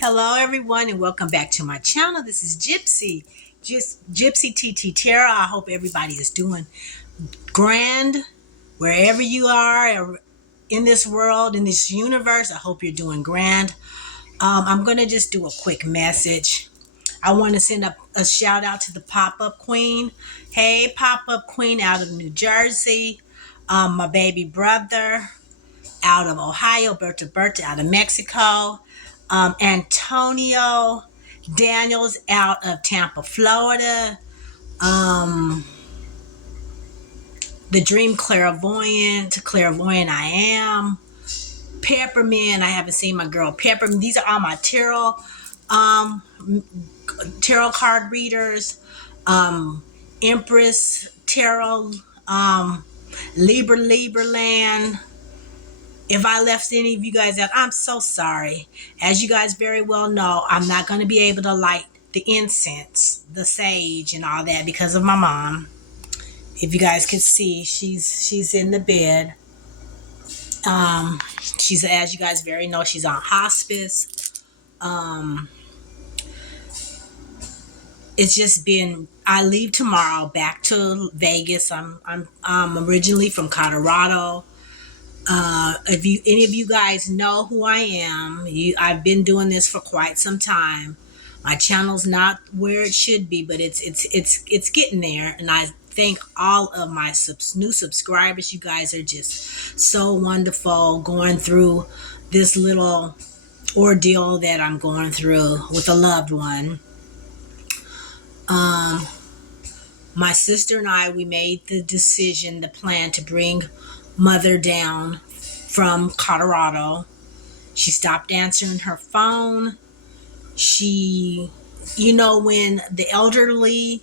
Hello, everyone, and welcome back to my channel. This is Gypsy, just Gypsy TT Terra. I hope everybody is doing grand wherever you are in this world, in this universe. I hope you're doing grand. I'm going to just do a quick message. I want to send a shout out to the Pop Up Queen. Hey, Pop Up Queen out of New Jersey. My baby brother out of Ohio, Berta out of Mexico, Antonio Daniels out of Tampa, Florida, um, the Dream Clairvoyant I am, Peppermint. I haven't seen my girl Peppermint. These are all my um, tarot card readers, Empress Tarot, um, Libra Land. If I left any of you guys out, I'm so sorry. As you guys very well know, I'm not going to be able to light the incense, the sage, and all that because of my mom. If you guys can see, she's in the bed. She's, as you guys very know, she's on hospice. Um, it's just been. I leave tomorrow back to Vegas. I'm originally from Colorado. If you any of you guys know who I am, I've been doing this for quite some time. My channel's not where it should be, but it's getting there, and I thank all of my new subscribers. You guys are just so wonderful going through this little ordeal that I'm going through with a loved one. Um, my sister and I, we made the decision, the plan to bring mother down from Colorado. She stopped answering her phone. She, when the elderly,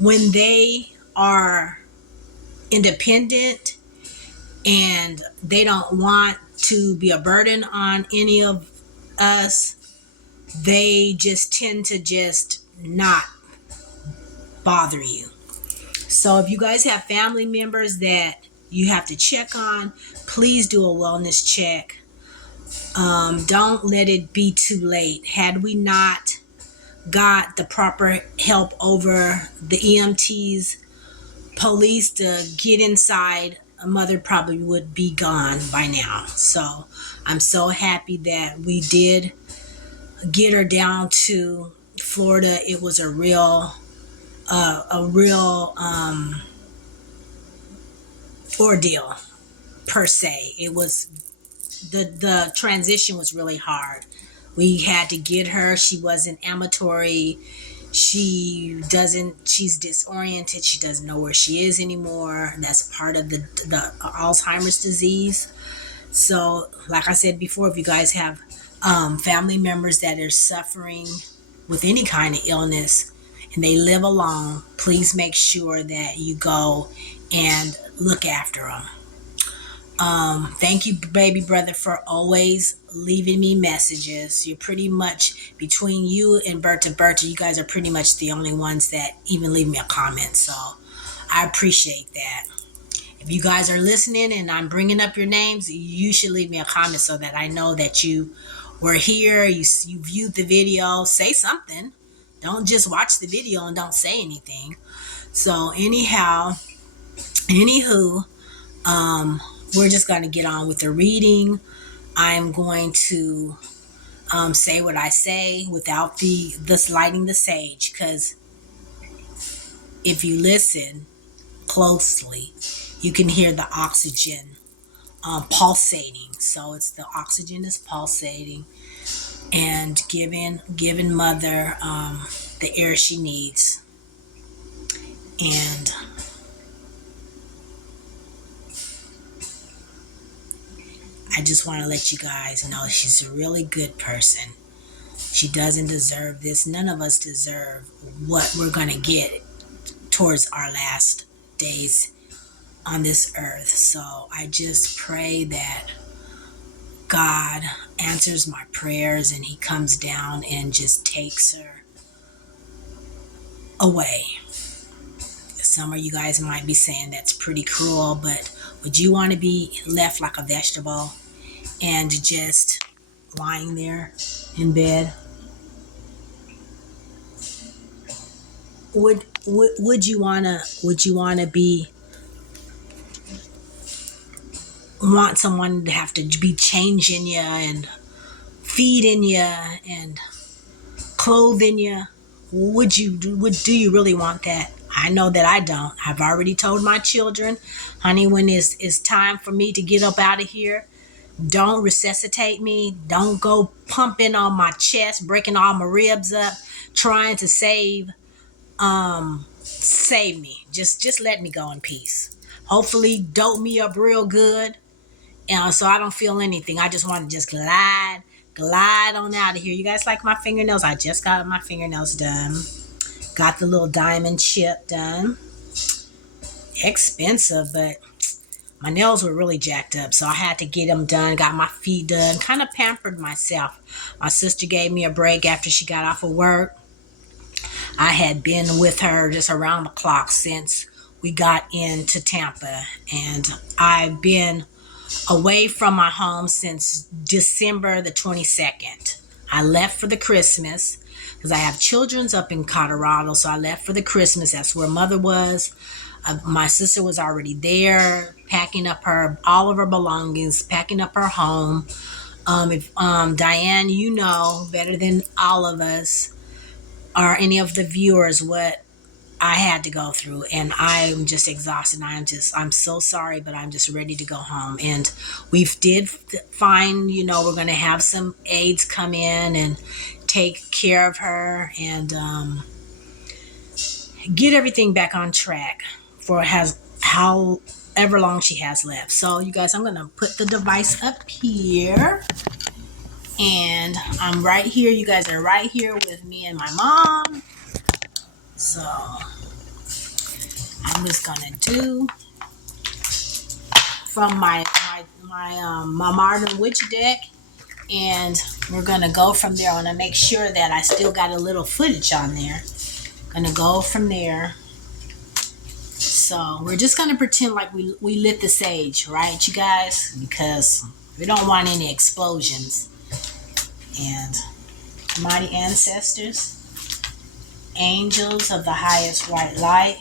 when they are independent and they don't want to be a burden on any of us, they just tend to just not bother you. So if you guys have family members that you have to check on, please do a wellness check. Don't let it be too late. Had we not got the proper help over the EMTs, police to get inside, a mother probably would be gone by now. So I'm so happy that we did get her down to Florida. It was a real ordeal per se. It was the transition was really hard. We had to get her. She wasn't ambulatory. She's disoriented. She doesn't know where she is anymore. That's part of the Alzheimer's disease. So like I said before, if you guys have family members that are suffering with any kind of illness and they live alone, please make sure that you go and look after them. Thank you, baby brother, for always leaving me messages. You're pretty much, between you and Berta, you guys are pretty much the only ones that even leave me a comment. So I appreciate that. If you guys are listening and I'm bringing up your names, you should leave me a comment so that I know that you were here, you viewed the video. Say something. Don't just watch the video and don't say anything. So anywho, we're just going to get on with the reading. I'm going to say what I say without this lighting the sage, because if you listen closely, you can hear the oxygen pulsating. So it's the oxygen is pulsating and giving mother the air she needs. And I just want to let you guys know she's a really good person. She doesn't deserve this. None of us deserve what we're going to get towards our last days on this earth. So I just pray that God answers my prayers and he comes down and just takes her away. Some of you guys might be saying that's pretty cruel, but would you want to be left like a vegetable and just lying there? in bed. Would you wanna be want someone to have to be changing you and feeding you and clothing you? Do you really want that? I know that I don't. I've already told my children, honey, when it's time for me to get up out of here, don't resuscitate me. Don't go pumping on my chest, breaking all my ribs up, trying to save me. Just let me go in peace. Hopefully dope me up real good, so I don't feel anything. I just want to just glide on out of here. You guys like my fingernails? I just got my fingernails done. Got the little diamond chip done. Expensive, but my nails were really jacked up, so I had to get them done. Got my feet done. Kind of pampered myself. My sister gave me a break after she got off of work. I had been with her just around the clock since we got into Tampa, and I've been away from my home since December the 22nd. I left for the Christmas because I have children's up in Colorado, so I left for the Christmas. That's where mother was. My sister was already there, packing up all of her belongings, packing up her home. If Diane, you know better than all of us or any of the viewers what I had to go through, and I'm just exhausted. I'm so sorry, but I'm just ready to go home. And we did find, we're going to have some aides come in and take care of her and get everything back on track for however long she has left. So you guys, I'm going to put the device up here, and I'm right here. You guys are right here with me and my mom. So I'm just gonna do from my modern witch deck, and we're gonna go from there. I want to make sure that I still got a little footage on there. Gonna go from there. So we're just gonna pretend like we lit the sage, right, you guys? Because we don't want any explosions. And mighty ancestors, angels of the highest white light,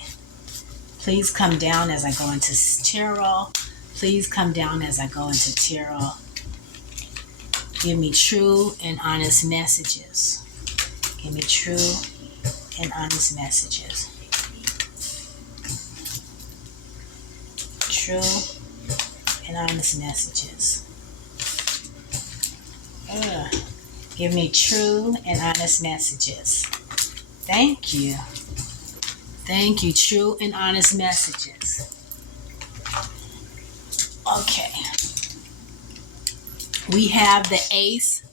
please come down as I go into tarot. Please come down as I go into tarot. Give me true and honest messages. Give me true and honest messages. True and honest messages. Give me true and honest messages. Thank you. Thank you. True and honest messages. Okay. We have the ace.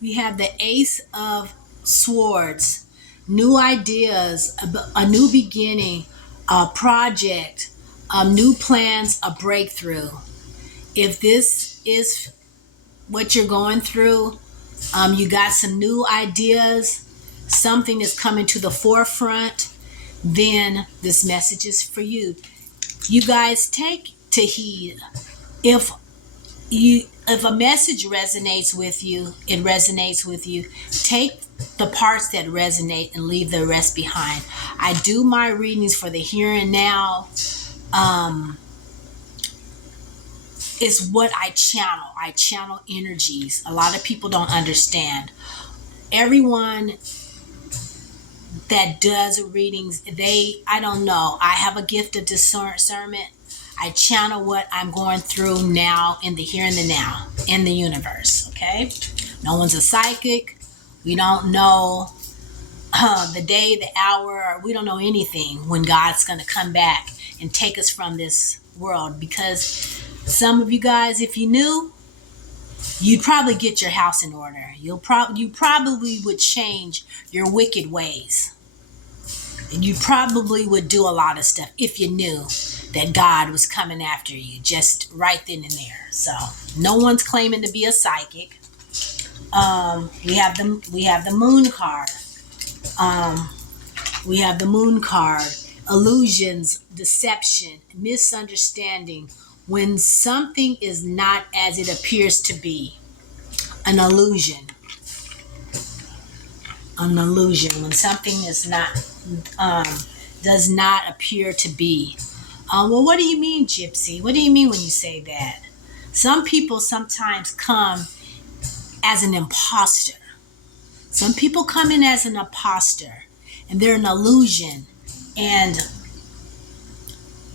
We have the ace of swords. New ideas, a new beginning, a project, new plans, a breakthrough. If this is what you're going through, you got some new ideas, something is coming to the forefront, then this message is for you. You guys, take to heed. If a message resonates with you, it resonates with you. Take the parts that resonate and leave the rest behind. I do my readings for the here and now. Is what I channel. I channel energies. A lot of people don't understand. Everyone that does readings, I don't know. I have a gift of discernment. I channel what I'm going through now in the here and the now in the universe. Okay? No one's a psychic. We don't know the day, the hour. We don't know anything when God's going to come back and take us from this world, because some of you guys, if you knew, you'd probably get your house in order. You probably would change your wicked ways. And you probably would do a lot of stuff if you knew that God was coming after you just right then and there. So no one's claiming to be a psychic. We have the moon card. We have the moon card. Illusions, deception, misunderstanding. When something is not as it appears to be, an illusion. An illusion, when something is not, um, does not appear to be. Well, what do you mean, Gypsy? What do you mean when you say that? Some people sometimes come as an imposter. Some people come in as an imposter, and they're an illusion, and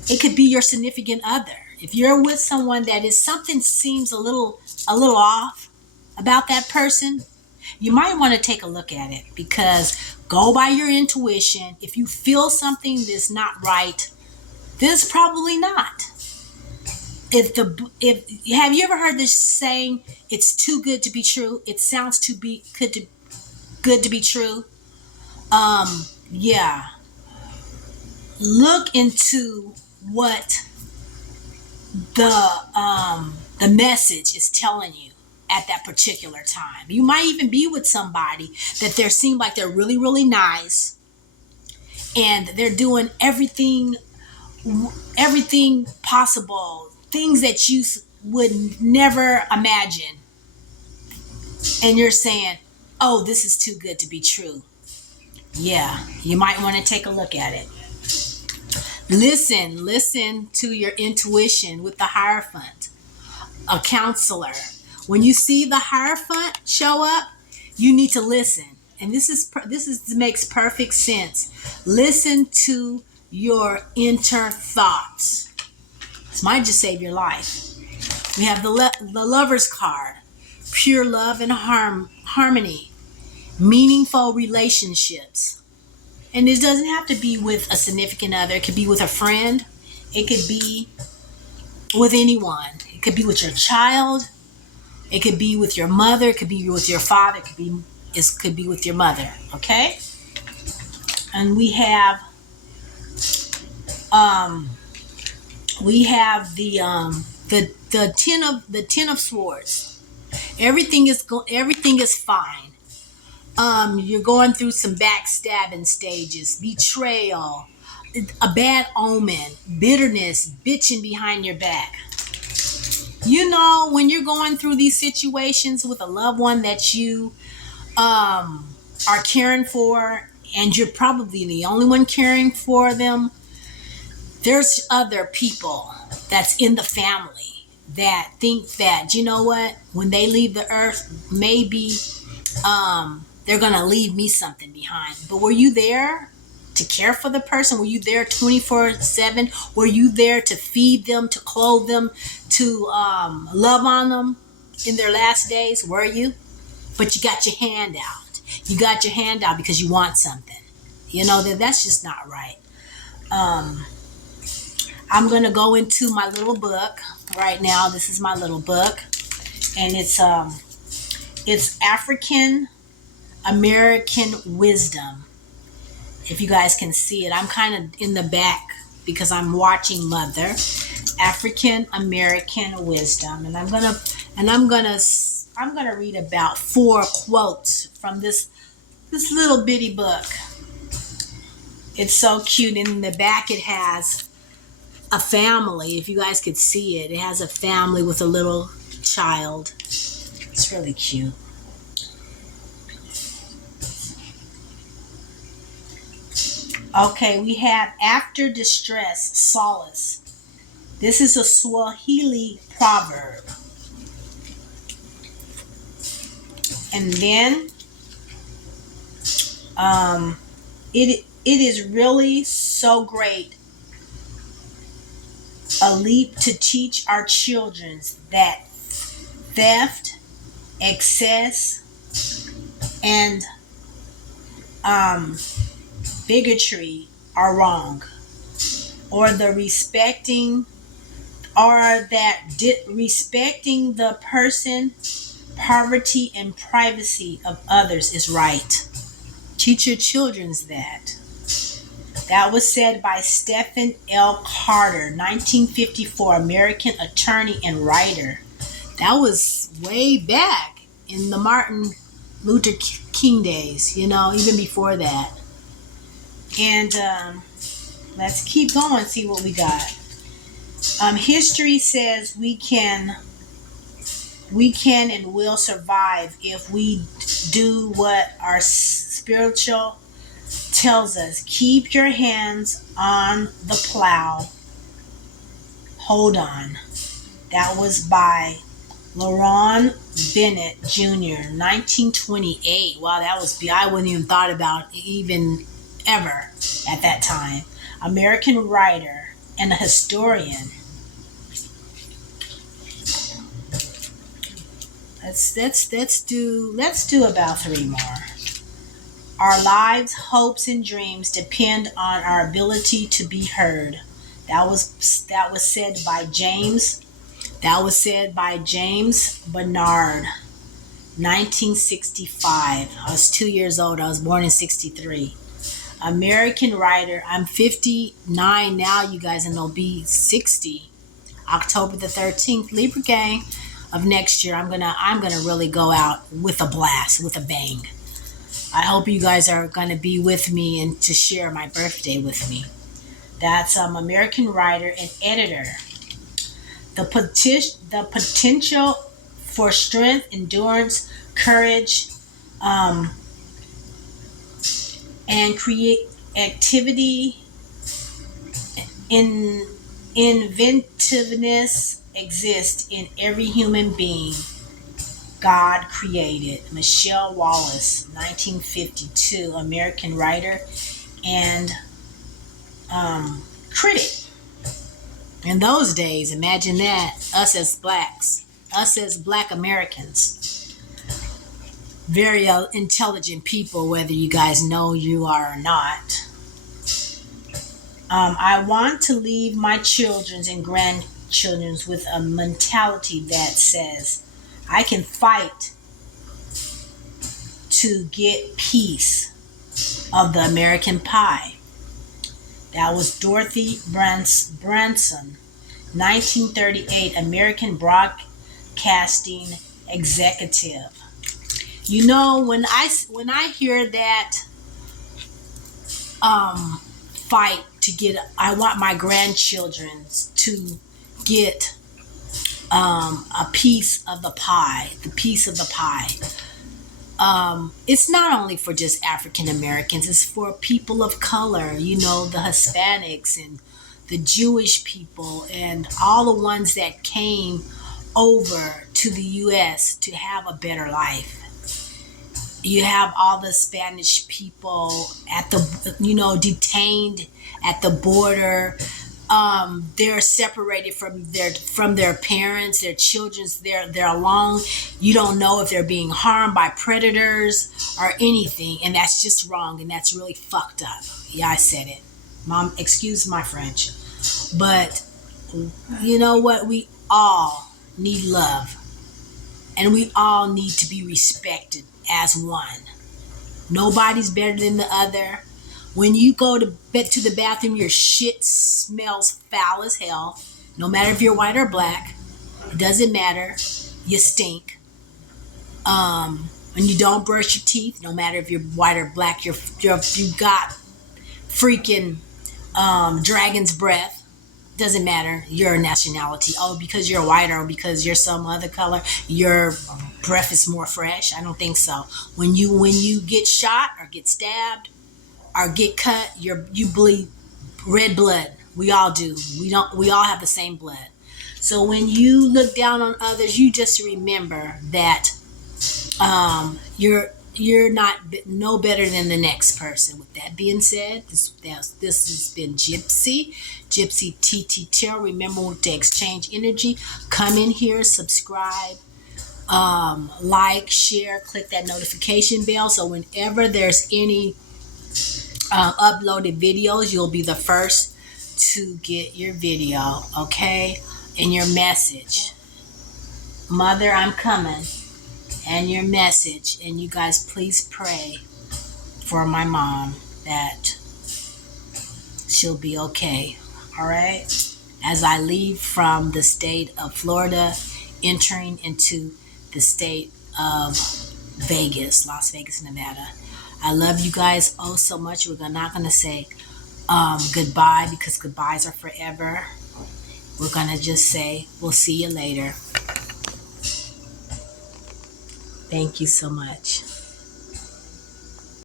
it could be your significant other. If you're with someone that is something seems a little off about that person, you might want to take a look at it, because go by your intuition. If you feel something that's not right, then it's probably not. If have you ever heard this saying, it's too good to be true? It sounds too be good to be true. Yeah. Look into what the message is telling you at that particular time. You might even be with somebody that they seem like they're really, really nice, and they're doing everything possible, things that you would never imagine, and you're saying, "Oh, this is too good to be true." Yeah, you might want to take a look at it. Listen to your intuition with the Hierophant, a counselor. When you see the Hierophant show up, you need to listen. And this makes perfect sense. Listen to your inner thoughts. This might just save your life. We have the Lover's card, pure love and harmony, meaningful relationships. And it doesn't have to be with a significant other. It could be with a friend. It could be with anyone. It could be with your child. It could be with your mother. It could be with your father. It could be with your mother. Okay. And we have the ten of swords. Everything is fine. You're going through some backstabbing stages, betrayal, a bad omen, bitterness, bitching behind your back. When you're going through these situations with a loved one that you are caring for, and you're probably the only one caring for them, there's other people that's in the family that think that, you know what, when they leave the earth, maybe they're going to leave me something behind. But were you there to care for the person? Were you there 24/7? Were you there to feed them, to clothe them, to love on them in their last days? Were you? But you got your hand out. You got your hand out because you want something. That's just not right. I'm going to go into my little book right now. This is my little book, and it's African American Wisdom. If you guys can see it, I'm kind of in the back because I'm watching Mother. African American Wisdom, and I'm gonna read about 4 quotes from this little bitty book. It's so cute. In the back, it has a family. If you guys could see it, it has a family with a little child. It's really cute. Okay, we have after distress, solace. This is a Swahili proverb. And then it is really so great a leap to teach our children that theft, excess, and bigotry are wrong, or respecting the person, poverty, and privacy of others is right. Teach your children that. That was said by Stephen L. Carter, 1954, American attorney and writer. That was way back in the Martin Luther King days, even before that. And let's keep going, see what we got. History says we can We can and will survive if we do what our spiritual tells us. Keep your hands on the plow. Hold on. That was by Laron Bennett Jr., 1928. Wow, that was, I wouldn't even thought about even ever at that time. American writer and a historian. Let's do about three more. Our lives, hopes, and dreams depend on our ability to be heard. That was said by James. That was said by James Bernard, 1965. I was 2 years old. I was born in 63. American writer. I'm 59 now, you guys, and I'll be 60 October the 13th. Libra gang of next year. I'm gonna really go out with a blast, with a bang. I hope you guys are gonna be with me and to share my birthday with me. That's American writer and editor. The potential for strength, endurance, courage, and creativity, in inventiveness exists in every human being God created. Michelle Wallace, 1952, American writer and critic. In those days, imagine that, us as blacks, us as black Americans, very intelligent people, whether you guys know you are or not. I want to leave my children's and grandchildren's with a mentality that says, I can fight to get peace of the American pie. That was Dorothy Branson, 1938, American broadcasting executive. You know, when I hear that fight to get, I want my grandchildren to get a piece of the pie, the piece of the pie. It's not only for just African Americans, it's for people of color, you know, the Hispanics and the Jewish people and all the ones that came over to the U.S. to have a better life. You have all the Spanish people at the, you know, detained at the border. They're separated from their parents, their children's. They're alone. You don't know if they're being harmed by predators or anything, and that's just wrong, and that's really fucked up. Yeah, I said it. Mom, excuse my French, but you know what? We all need love, and we all need to be respected as one. Nobody's better than the other. When you go to the bathroom, your shit smells foul as hell. No matter if you're white or black, it doesn't matter. You stink. When you don't brush your teeth, no matter if you're white or black, you got freaking dragon's breath. Doesn't matter your nationality. Oh, because you're white or because you're some other color, your breath is more fresh. I don't think so. When you get shot or get stabbed or get cut, you bleed red blood. We all do. We all have the same blood. So when you look down on others, you just remember that you're not no better than the next person. With that being said, this has been Gypsy TT Terrell. Remember to exchange energy. Come in here, subscribe, like, share, click that notification bell, so whenever there's any uploaded videos, you'll be the first to get your video, okay? And your message. Mother, I'm coming. And your message. And you guys, please pray for my mom that she'll be okay. All right? As I leave from the state of Florida, entering into the state of Vegas, Las Vegas, Nevada. I love you guys oh so much. We're not going to say goodbye because goodbyes are forever. We're going to just say, we'll see you later. Thank you so much.